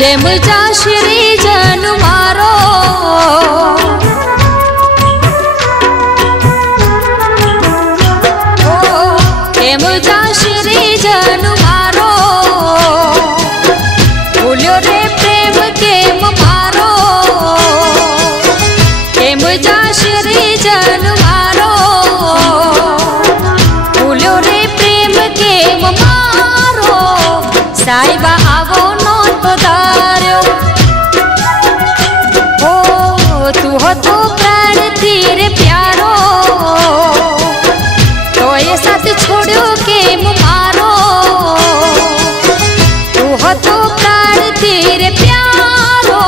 केम जाशे रे जन मारो केम जाशे रे जन मारो भूल्यो रे प्रेम केम मारो केम जाशे रे जन मारो भूल्यो रे प्रेम केम मारो साहिबा आवो नो तो धार्यो ओ तू हो तो प्राण तेरे प्यारो तो ये साथ छोड़ो केम मारो तू हो तो प्राण तेरे प्यारो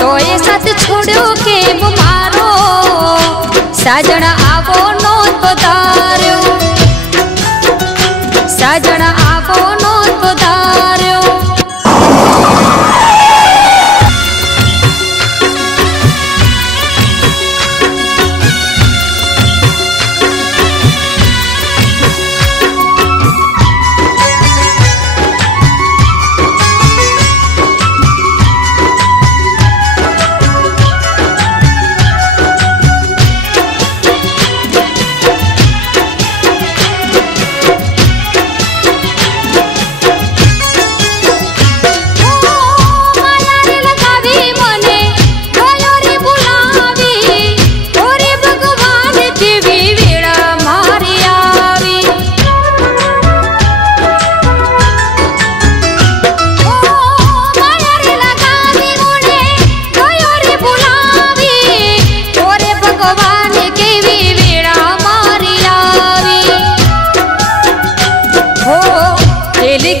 तो ये साथ छोड़ो केम मारो साजन आवो नो तो धार्यो साजन आवो नो तो धार्यो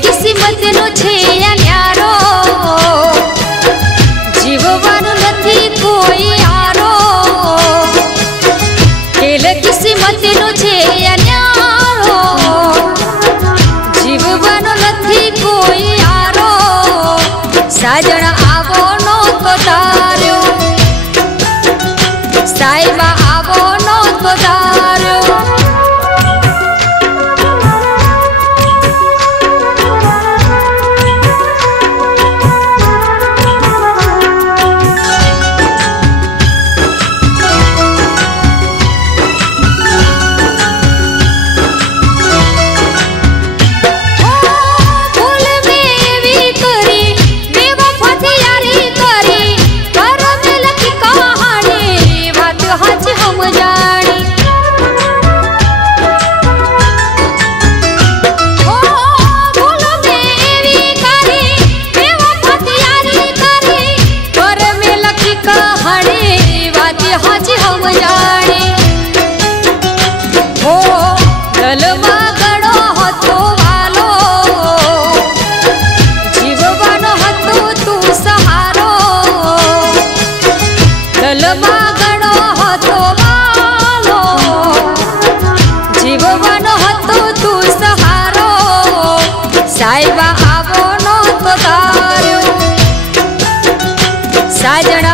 किस्मत नो छे अन्यारो जीववानो नथी कोई यारो केल किस्मत नो छे अन्यारो जीववानो नथी कोई यारो साजन आवो नो तो धार्यो साहिबा आवो नो तो धार्यो साहिबा आवो नो तो धार्यो साजन